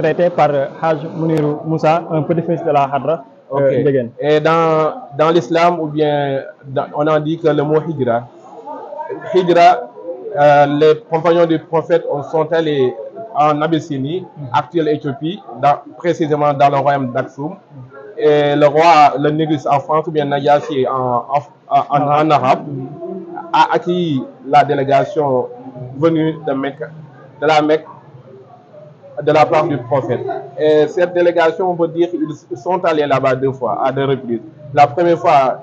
traité par Haj Mounirou Moussa, un petit-fils de la Hadra. Et dans l'islam, ou bien on a dit que le mot hijra, les compagnons du prophète sont allés en Abyssinie, actuelle Éthiopie, précisément dans le royaume d'Aksum. Et le roi, le Négus en France, ou bien Najashi en arabe, a acquis la délégation venue de la Mecque, de la part du prophète. Et cette délégation, on peut dire, ils sont allés là-bas 2 fois, à 2 reprises. La première fois,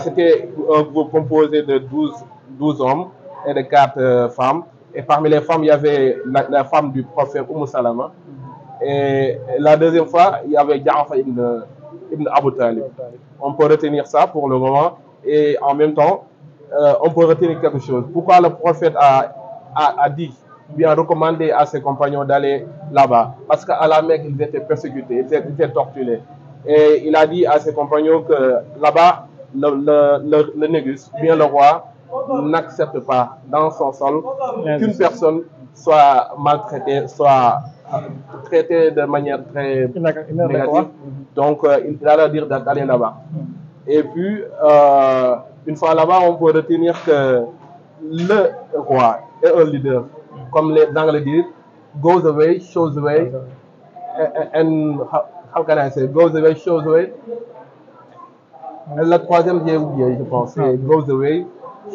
c'était un groupe composé de 12 hommes et de 4 femmes. Et parmi les femmes, il y avait la femme du prophète Salama. Et la deuxième fois, il y avait Ja'far ibn Abu Talib. On peut retenir ça pour le moment. Et en même temps, on peut retenir quelque chose. Pourquoi le prophète a dit, bien recommandé à ses compagnons d'aller là-bas? Parce qu'à la Mecque, ils étaient persécutés, ils étaient torturés. Et il a dit à ses compagnons que là-bas, le Négus, bien le roi, n'accepte pas dans son sol qu'une personne soit maltraitée, soit traitée de manière très négative. Donc, il a leur dire d'aller là-bas. Et puis, une fois là-bas, on peut retenir que le roi est un leader. Comme les Anglais disent, goes away, shows the way. And how can I say? Goes away, shows the way. La troisième, j'ai oublié, je pense. C'est goes away,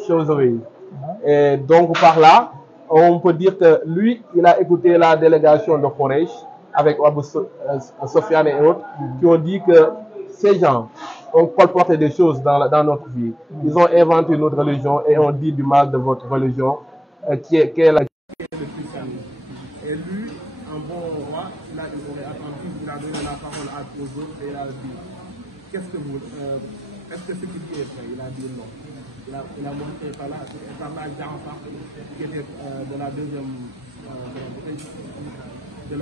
shows the way. Et donc, par là, on peut dire que lui, il a écouté la délégation de Quraysh avec Abu Sufyan et autres qui ont dit que ces gens ont colporté des choses dans notre vie. Ils ont inventé notre religion et ont dit du mal de votre religion qui est la le christianisme. Et lui, un bon roi, il aurait attendu, il a donné la parole aux autres et il a dit, est-ce que ce qu'il dit est vrai? Il a dit non. Il a montré par là Ja'far, qui était de la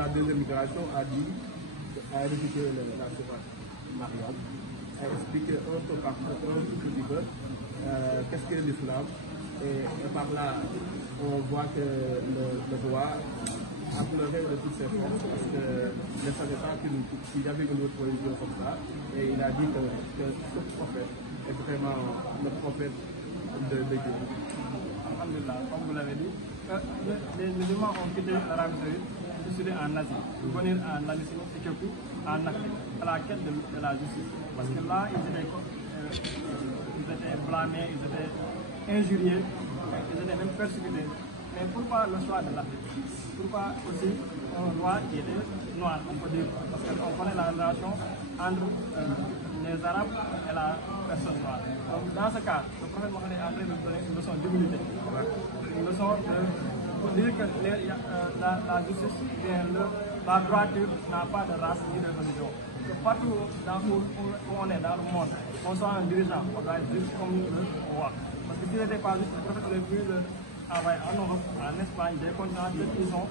deuxième migration, a récité la sourate Mariam, a expliqué un peu par un tout petit peu qu'est-ce qu'est l'islam. Et par là, on voit que le roi a pleuré de toutes ses forces parce que ne savait pas qu'il y avait une autre religion comme ça. Et il a dit que ce prophète est vraiment le prophète de Dieu. Alhamdulillah, comme vous l'avez dit, les musulmans ont quitté l'Arabie Saoudite pour se en Asie, pour venir en Abyssinie, Éthiopie, en Afrique, à la quête de la justice. Parce que là, ils étaient blâmés, ils étaient injuriés, ils étaient même persécutés. Mais pourquoi le choix de l'Afrique? Pourquoi aussi un roi qui était noir, on peut dire? Parce qu'on connaît la relation entre les Arabes et la personne noire. Donc dans ce cas, le prophète Mohammed est en train de donner une leçon d'humilité. Une leçon pour dire que la justice, la droiture n'a pas de race ni de religion. Que partout où on est dans le monde, on soit un dirigeant, on doit être juste comme le roi. Parce que s'il n'était pas juste, le prophète aurait pu en Europe, en Espagne, des continents qui sont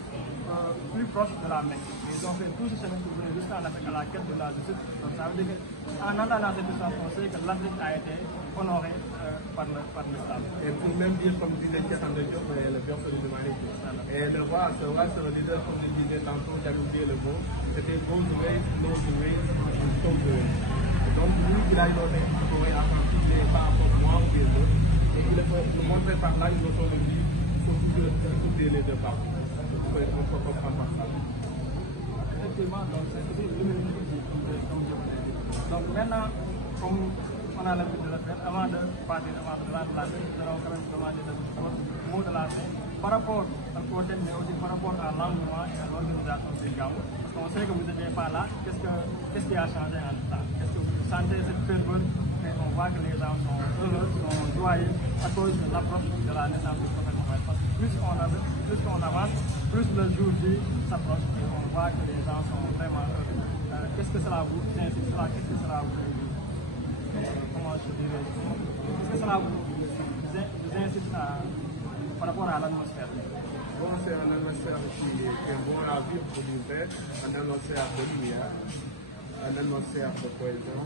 plus proches de la Mecque. Ils ont fait tout ce chemin pour venir jusqu'en Afrique à la quête de la justice. Donc ça veut dire qu'en entendant cette histoire, on sait que l'Afrique a été honorée par l'islam. Et pour même dire, comme disait Cheikh Diop, le berceau de l'humanité. Et le roi, c'est le leader, comme je disais tantôt, j'avais oublié le mot, c'était goes away, knows the way, and shows the way. Donc lui, il a donné pour attentif par rapport à moi ou bien l'autre. Et il faut montrer par là une leçon de vie. Il faut écouter les deux parties. On peut comprendre par ça. Effectivement, donc c'est aussi l'humilité comme je vous l'ai dit. Donc maintenant, comme on a l'habitude de le faire, avant de partir, avant de rendre la tête, nous allons quand même demander votre mot de la fin par rapport au thème, mais aussi par rapport à l'engouement et à l'organisation du Gamou. Parce qu'on sait que vous n'étiez pas là. Qu'est-ce qui a changé en temps? Est-ce que vous sentez cette ferveur? Et on voit que les gens sont heureux, sont joyeux à cause de l'approche de la naissance du prophète Mohammed. Parce que plus on avance, plus le jour J s'approche et on voit que les gens sont vraiment heureux. Qu'est-ce que cela vous incite? Qu'est-ce que cela vous comment je dirais? Qu'est-ce que cela vous incite par rapport à l'atmosphère? Bon, c'est une atmosphère qui est bon à vivre pour l'hiver, une atmosphère de lumière, une atmosphère de cohésion.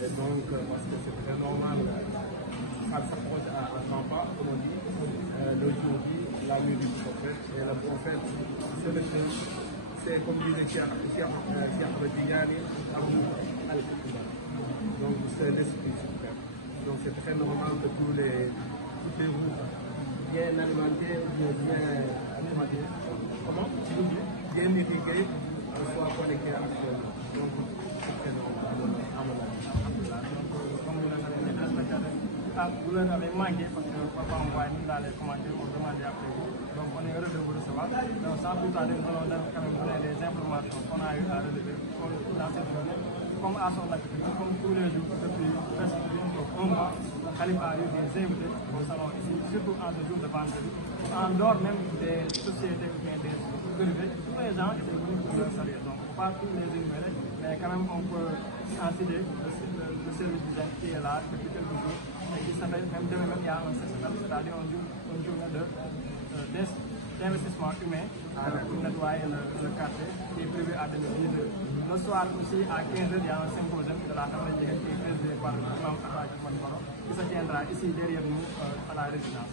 Et donc, parce que c'est très normal, ça s'approche à grands pas, comme on dit, le jour dit, la nuit du prophète, et le prophète, c'est c'est comme disait Cheikh Ahmed Tidiane, donc c'est l'esprit suprême. Donc c'est très normal que toutes les routes bien alimentées ou bien alimentées, comment bien irriguées soient connectées actuellement. Donc c'est très normal à mon avis. Comme vous le savez, les téléspectateurs, vous leur avez manqué parce que papa envoie nous dans les commentaires pour demander après vous. Donc on est heureux de vous recevoir. Donc sans plus tarder, nous allons quand même donner les informations qu'on a eu à relever dans cette journée. Comme à son habitude, comme tous les jours depuis presque bientôt un mois, le Khalife a eu des invités au salon ici, surtout en ce jour de vendredi. En dehors même des sociétés ou bien des privés, tous les gens étaient venus pour leur saluer. Donc pas tous les énumérer, mais quand même on peut en citer le service d'hygiène qui est là depuis quelques jours et qui s'appelle même demain même il y a un CCTAL, c'est-à-dire une journée d'investissement humain pour nettoyer le quartier qui est prévu à 2022. Le soir aussi à 15h il y a un symposium de la Famille qui est présidé par l'imam qui se tiendra ici derrière nous à la résidence.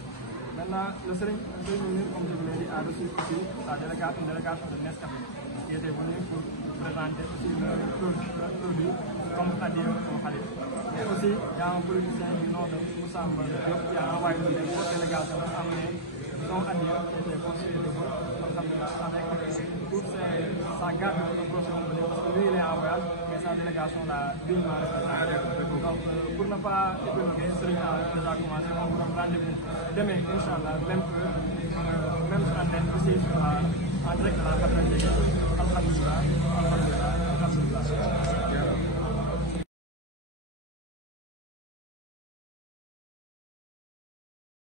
Maintenant, le Serigne Mounir, comme je vous l'ai dit, a reçu aussi une délégation de Nescafé qui était venue pour présenter aussi le produit comme Adio au Khalife. Mais aussi, il y a un politicien du nom de Moussa Diop qui a envoyé une délégation pour amener son Adio qui était construit de vol avec toute sa garde de procédure parce que lui il est en voyage mais sa délégation l'a dignement représentée. Donc pour ne pas épiloguer, Serigne a déjà commencé, on vous donne rendez-vous demain, Inch'Allah, même heure, même antenne aussi en direct de la 4e. Alhamdulillah, alhamdulillah, alhamdulillah.